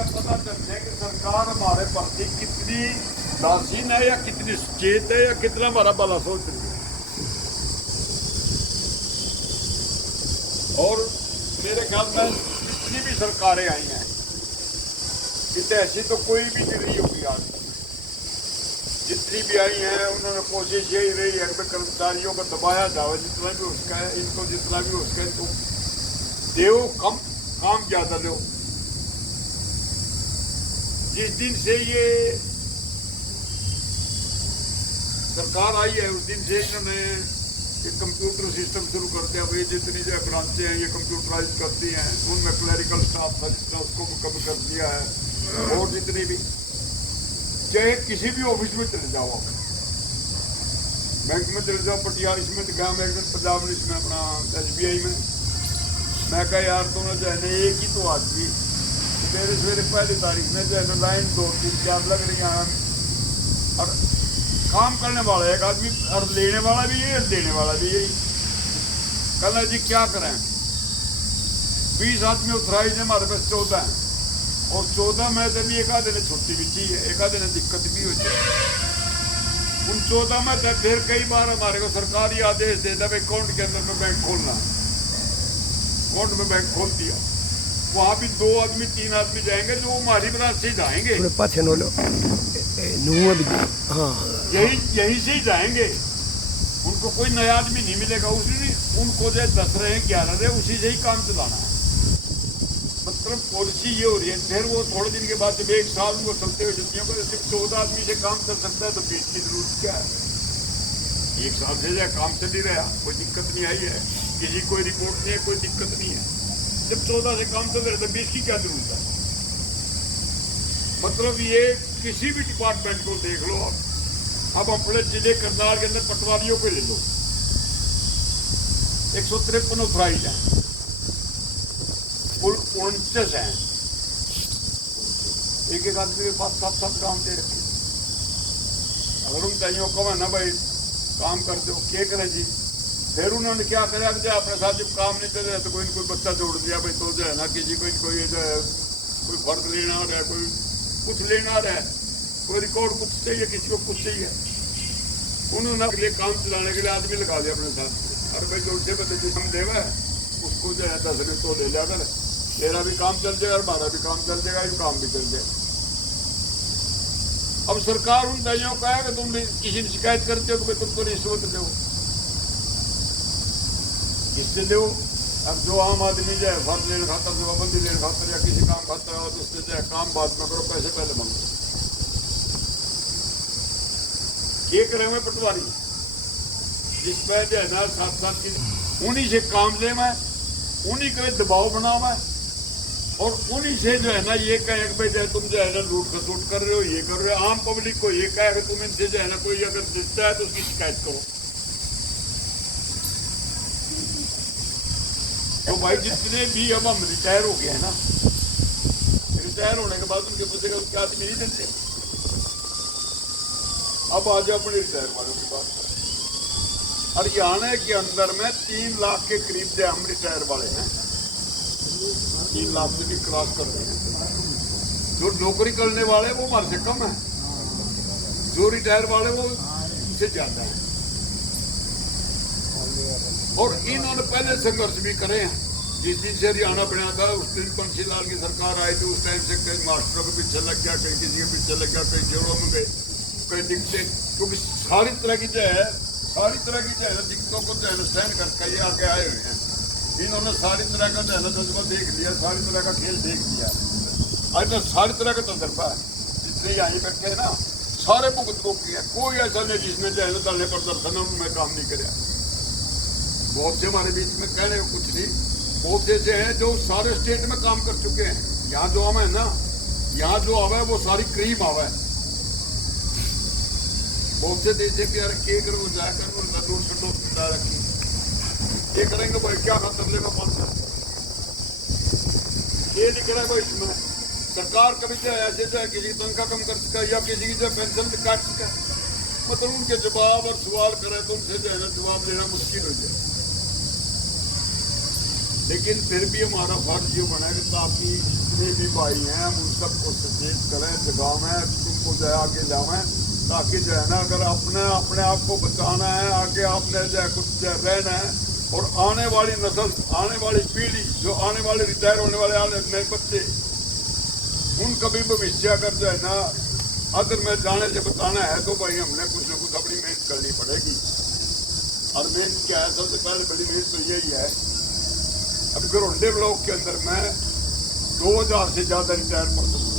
का पता चल जाए कि सरकार हमारे प्रति कितनी उदासीन है या कितनी सचेत है या कितना हमारा भला सोच रही है। और मेरे ख्याल में जितनी भी सरकारें आई हैं इतने ऐसी तो कोई भी नहीं रही होगी आज तक। जितनी भी आई हैं उन्होंने कोशिश यही रही है कि कर्मचारियों को दबाया जाए, जितना भी उसका है इनको जितना भी उसका है तो देव कम काम ज्यादा दो। जिस दिन से ये सरकार आई है उस दिन से इन्होंने ये कंप्यूटर सिस्टम शुरू करते हैं। भाई जितनी जो ब्रांचें हैं ये कंप्यूटराइज करती हैं, उनमें क्लरिकल स्टाफ था जितना उसको कम कर दिया है। और जितनी भी चाहे किसी भी ऑफिस में चले जाओ, बैंक में चले जाओ, पटियाला इसमें तो गया मैं एक दिन पंजाब में इसमें अपना SBI में, मैं कहा यार तुमने जो है ना एक ही तो आदमी सवेरे सवेरे पहली तारीख में जो है ना लाइन 2 3 4 लग रही हैं और काम करने वाला एक आदमी और लेने वाला भी यही और देने वाला भी यही। कहना जी क्या करें, 20 आदमी ऑथराइज है हमारे पास 14 हैं और 14 में से भी एक आधे ने छुट्टी भी चाहिए, एक आधे ने दिक्कत भी हो जाए। उन 14 में से फिर कई बार हमारे को सरकारी आदेश देता भाई अकाउंट के अंदर में बैंक खोलना, अकाउंट में बैंक खोल दिया। वहाँ भी 2 आदमी 3 आदमी जाएंगे जो हमारी बरात से जाएंगे, यही से ही जाएंगे। उनको कोई नया आदमी नहीं मिलेगा, उसी उनको जो 10 रहे 11 रहे उसी से ही काम चलाना है। मतलब पॉलिसी ये हो रही है। फिर वो थोड़े दिन के बाद जब 1 साल उनको चलते हुए जल्दियों को सिर्फ 14 आदमी से काम चल सकता है तो 20 की जरूरत क्या है। 1 साल से जो काम चल ही रहा, कोई दिक्कत नहीं आई है, किसी कोई रिपोर्ट नहीं है, कोई दिक्कत नहीं है। जब 14 से काम चल रहे तो 20 की क्या जरूरत है। मतलब ये किसी भी डिपार्टमेंट को देख लो आप, अब अपने जिले करनाल के अंदर पटवारियों को ले लो, 153 ऑथराइज हैं, कुल 49 हैं। एक एक आदमी के पास 7-7 काम दे रखे। अगर उन चाहिए कहो ना भाई काम कर दो, क्या करें जी। फिर उन्होंने क्या करा अपने साथ जब काम नहीं कर रहे तो कोई न कोई बच्चा जोड़ दिया भाई तो जो है ना किसी को कोई जो है कोई फर्क लेना आ रहा है, कोई कुछ लेना आ रहा है, कोई रिकॉर्ड कुछ चाहिए, किसी को कुछ चाहिए। उन्होंने अपने काम चलाने के लिए आदमी लगा दिया अपने साथ। अरे भाई जो से बच्चे जो हम देवा उसको जो है 10 रुपये तो ले लिया कर, तेरा भी काम चल जाएगा और हमारा भी काम चल जाएगा, ये काम भी चल जाएगा। अब सरकार उन दाइयों का है कि तुम भी किसी ने शिकायत करते हो तो तुमको रिश्वत दो, किससे दो। अब जो आम आदमी जो है फर्ज लेने खातर, जमाबंदी लेने खातर या किसी काम खातर हो तो उससे जो है काम बाद में करो, पैसे पहले मांगो। ये करेंगे पटवारी जिस पर जो है ना 7-7 की उन्हीं से काम ले मैं, उन्हीं के दबाव बना मैं और उन्हीं से जो है ना ये कहे कि भाई जो तुम जो है ना लूट खसूट कर रहे हो, ये कर रहे हो। आम पब्लिक को ये कहे कि तुम इनसे जो है ना कोई अगर दिखता है तो उसकी शिकायत करो। तो भाई जितने भी अब हम रिटायर हो गए हैं ना, रिटायर होने के बाद उनके पूछेगा उसके आदमी नहीं देते। अब आ जाओ अपने रिटायर वालों की बात। हरियाणा के अंदर में 3 लाख के करीब जो हम रिटायर वाले हैं, 3 लाख से भी क्रॉस कर रहे हैं। जो नौकरी करने वाले वो हमारे से कम है, जो रिटायर वाले वो उनसे ज्यादा है। और इन्होंने पहले संघर्ष भी करे हैं। जिस दिन से हरियाणा बना था उस दिन बंसीलाल की सरकार आई थी, उस टाइम से कई मास्टरों के पीछे लग गया, कहीं किसी के पीछे लग गया, कई जेलों में गए, कई दिक्कतें, क्योंकि सारी तरह की जो है दिक्कतों को जो है सहन करके ये आगे आए हुए हैं। इन्होंने सारी तरह का जो है ना तजुर्बा देख लिया, सारी तरह का खेल देख लिया। आज तो सारी तरह का तजुर्बा है, जितने यहाँ बैठे हैं ना सारे भुगत को किया। कोई ऐसा नहीं जिसमें जो है ना दलने प्रदर्शन में काम नहीं करे। बहुत से हमारे बीच में कहने को कुछ नहीं, बहुत से जो हैं जो सारे स्टेट में काम कर चुके हैं। यहाँ जो आवा है ना, यहाँ जो आवा है वो सारी क्रीम आवा है। बहुत से देश के यार के करो जाकर उनका दूर से दोस्त बता रखी ये करेंगे भाई क्या खतर लेगा 5 साल ये दिख रहा है भाई। इसमें सरकार कभी जो ऐसे जो है किसी तनख्वाह कम कर सका या किसी की जो पेंशन भी काट सका, मतलब उनके जवाब और सवाल करे तो उनसे जो है ना जवाब लेना मुश्किल हो जाए। लेकिन फिर भी हमारा फर्ज ये बना है कि ताकि जितने भी भाई हैं हम उन सबको सचेत करें, जगावें, तुमको जो है आगे जावें, ताकि जो है ना अगर अपने अपने आप को बचाना है, आगे आपने जो है कुछ जो रहना है, और आने वाली नस्ल, आने वाली पीढ़ी, जो आने वाले रिटायर होने वाले नए बच्चे, उनका भी भविष्य अगर जो है ना अगर में जाने से बताना है तो भाई हमने कुछ ना कुछ अपनी मेहनत करनी पड़ेगी। और मेहनत क्या है, सबसे पहले बड़ी मेहनत तो यही है, अब घरोंडे ब्लॉक के अंदर मैं 2000 से ज़्यादा रिटायर पर्सन हूँ।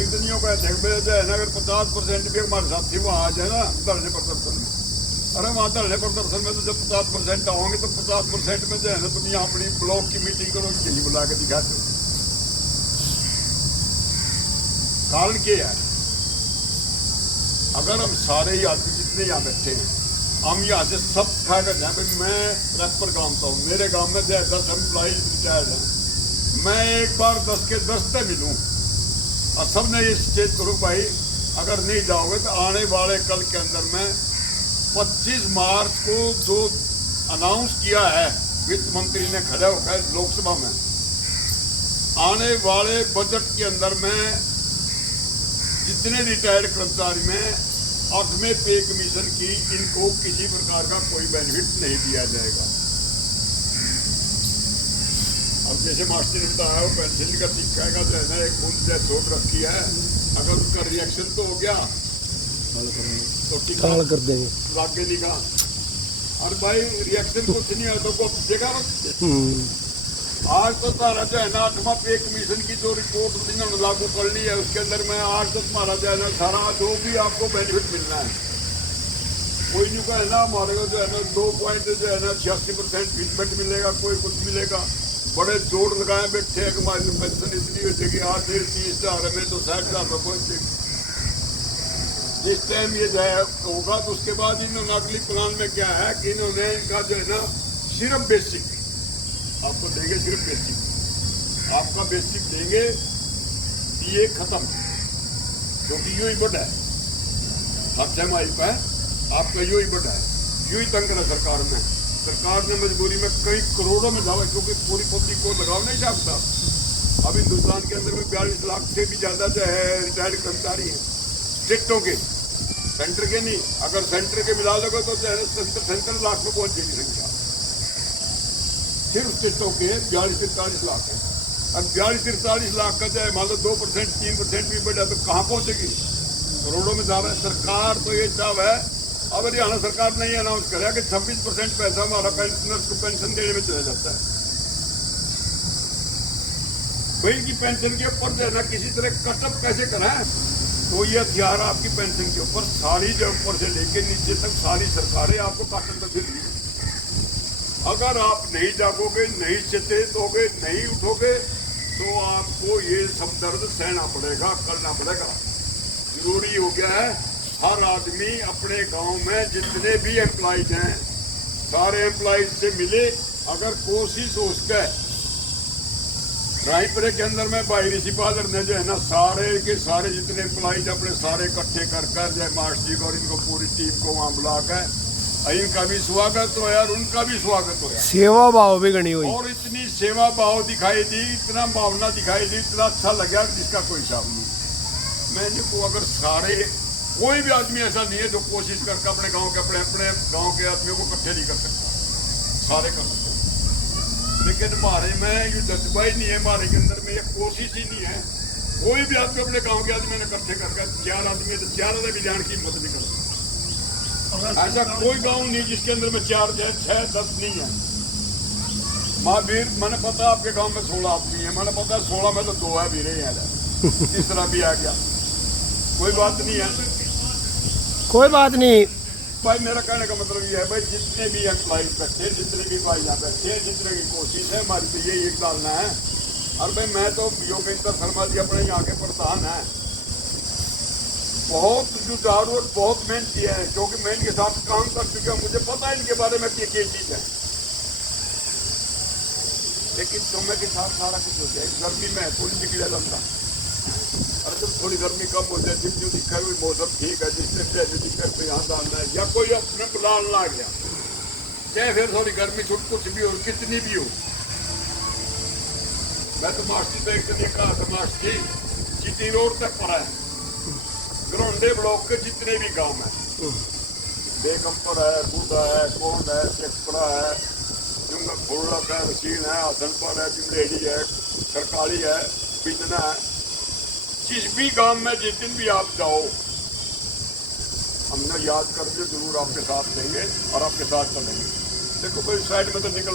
एक दिन यूँ कहते हैं जो है ना अगर 50% भी हमारे साथी वहाँ आ जाए ना धरने प्रदर्शन में, अरे वहाँ धरने प्रदर्शन में तो जब 50% आओगे तो 50% में जो है ना तुम यहाँ अपनी ब्लॉक की मीटिंग करो, यही बुला के दिखाते हो। कारण क्या है, अगर हम सारे ही आदमी जितने यहाँ बैठे हैं, हम यहाँ से सब खा कर जाए, भाई मैं रेफर कामता हूँ, मेरे गांव में 10 एम्प्लॉइज रिटायर्ड हैं, मैं एक बार 10 के 10 से मिलूँ और सब ने ये स्टेज करूँ भाई अगर नहीं जाओगे तो आने वाले कल के अंदर में 25 मार्च को जो अनाउंस किया है वित्त मंत्री ने खड़ा होकर लोकसभा में, आने वाले बजट के अंदर में जितने रिटायर्ड कर्मचारी में 8वें पे कमीशन की इनको किसी प्रकार का कोई बेनिफिट नहीं दिया जाएगा। अब जैसे मास्टर ने बताया वो पेंशन का टिक्का का जो है ना एक बूंद से छोड़ रखी है, अगर उसका रिएक्शन तो हो गया तो टिक्का कर देंगे लागे निका, और भाई रिएक्शन कुछ नहीं है तो देखा आज तो तारा जो है ना 8वां पे कमीशन की जो रिपोर्ट इन्होंने लागू कर ली है उसके अंदर में आज तो तुम्हारा जो है ना सारा जो भी आपको बेनिफिट मिलना है, कोई नहीं का है ना हमारे को जो है ना 2 पॉइंट जो है ना 86% ट्रीटमेंट मिलेगा, कोई कुछ मिलेगा। बड़े जोड़ लगाए बैठे हैं कि हमारी पेंशन इतनी हो जाएगी 8 30 हज़ार में तो 60,000 रुपये पहुँचेगी। जिस टाइम ये जो है होगा तो उसके बाद इन्होंने अगली प्लान में क्या है कि इन्होंने इनका जो है ना सिर्फ बेसिक आपको देंगे, सिर्फ बेसिक आपका बेसिक देंगे, ये खत्म, क्योंकि यूं ही बढ़ा है हर टाइम आई पे आपका यूं ही बढ़ा है, यूं ही तंग करा सरकार में। सरकार ने मजबूरी में कई करोड़ों में दावा, क्योंकि पूरी पब्लिक को लगाव नहीं सकता। अब हिंदुस्तान के अंदर में 42 लाख से भी ज़्यादा जो है रिटायर्ड कर्मचारी हैं स्टेटों के, सेंटर के नहीं। अगर सेंटर के मिला लोगे तो जो है 70 लाख में पहुँच जाएगी संख्या, सिर्फ स्टेटों के 42-43 लाख है। अब 42-43 लाख का जो है मान लो 2% 3% भी बढ़ा तो कहाँ पहुँचेगी, करोड़ों में दावा है। सरकार तो ये दावा है, अब हरियाणा सरकार ने ये अनाउंस करा कि 26% पैसा हमारा पेंशनर्स को पेंशन देने में चला जाता है। भाई की पेंशन के ऊपर जो है ना किसी तरह कटअप कैसे कराएं, तो ये हथियार आपकी पेंशन के ऊपर सारी जो ऊपर से लेके नीचे तक सारी सरकारें आपको काटन कर देंगी। अगर आप नहीं जागोगे, नहीं चेत होगे, नहीं उठोगे तो आपको ये सब दर्द सहना पड़ेगा, करना पड़ेगा। जरूरी हो गया है हर आदमी अपने गांव में जितने भी एम्प्लॉइज हैं सारे एम्प्लॉइज से मिले। अगर कोशिश हो सके रायपुर के अंदर में बाहरी सिपाही ने जो है ना सारे के सारे जितने एम्प्लॉइज अपने सारे इकट्ठे कर जय मास्टर जी को और इनको पूरी टीम को वहाँ बुला कर इनका भी स्वागत हो यार, उनका भी स्वागत हो यार, सेवा भाव भी गणी हुई और इतनी सेवा भाव दिखाई दी, इतना भावना दिखाई दी, इतना अच्छा लगा जिसका कोई हिसाब नहीं। मैंने को अगर सारे कोई भी आदमी ऐसा नहीं है जो कोशिश करके अपने गांव के अपने गांव के आदमियों को इकट्ठे नहीं कर सकता, सारे कर सकते। लेकिन हमारे में ये जज्बा ही नहीं है, हमारे के अंदर में ये कोशिश ही नहीं है। कोई भी आदमी अपने गांव के आदमी ने इकट्ठे करके 4 आदमी तो 4 भी जान की हिम्मत नहीं करता। ऐसा कोई गांव नहीं जिसके अंदर में 4 6 10 नहीं है। महावीर मैंने पता आपके गांव में 16 आदमी है, मैंने पता 16 में तो 2 है भी रहे हैं, तीसरा भी आ गया, कोई बात नहीं है, कोई बात नहीं भाई। मेरा कहने का मतलब ये है भाई जितने भी एम्प्लॉइज बैठे, जितने भी भाई यहाँ बैठे, जितने की कोशिश है हमारी तो यही एक डालना है। और भाई मैं तो योगेंद्र शर्मा जी अपने यहाँ के प्रधान है, बहुत जुझारू और बहुत मेहनती है, क्योंकि मैं इनके साथ काम कर चुका हूँ, मुझे पता है इनके बारे में क्या चीज़ है। लेकिन समय के साथ सारा कुछ हो जाए। गर्मी में थोड़ी निकला लगता, अरे जब थोड़ी गर्मी कम हो जाए, जो दिखा हुई मौसम ठीक है, जिससे पहले दिक्कत पे यहाँ डालना है या कोई अपने डालना आ गया, चाहे फिर थोड़ी गर्मी छुट कुछ भी हो, कितनी भी हो, मैं तो मास्टर से एक दिन कहा था, मास्टर जीटी रोड तक पड़ा है, ग्रोंडे ब्लॉक के जितने भी गांव हैं, बेगमपुर है, बूढ़ा है, कोंड है, शेखपुरा है, फुलक है, वसीन है, हसनपुर है, चिमरेडी है, सरकारी है, बिजना है, जिस भी गांव में जिस दिन भी आप जाओ, हमने याद करके जरूर आपके साथ लेंगे और आपके साथ चलेंगे। देखो कोई साइड में तो निकल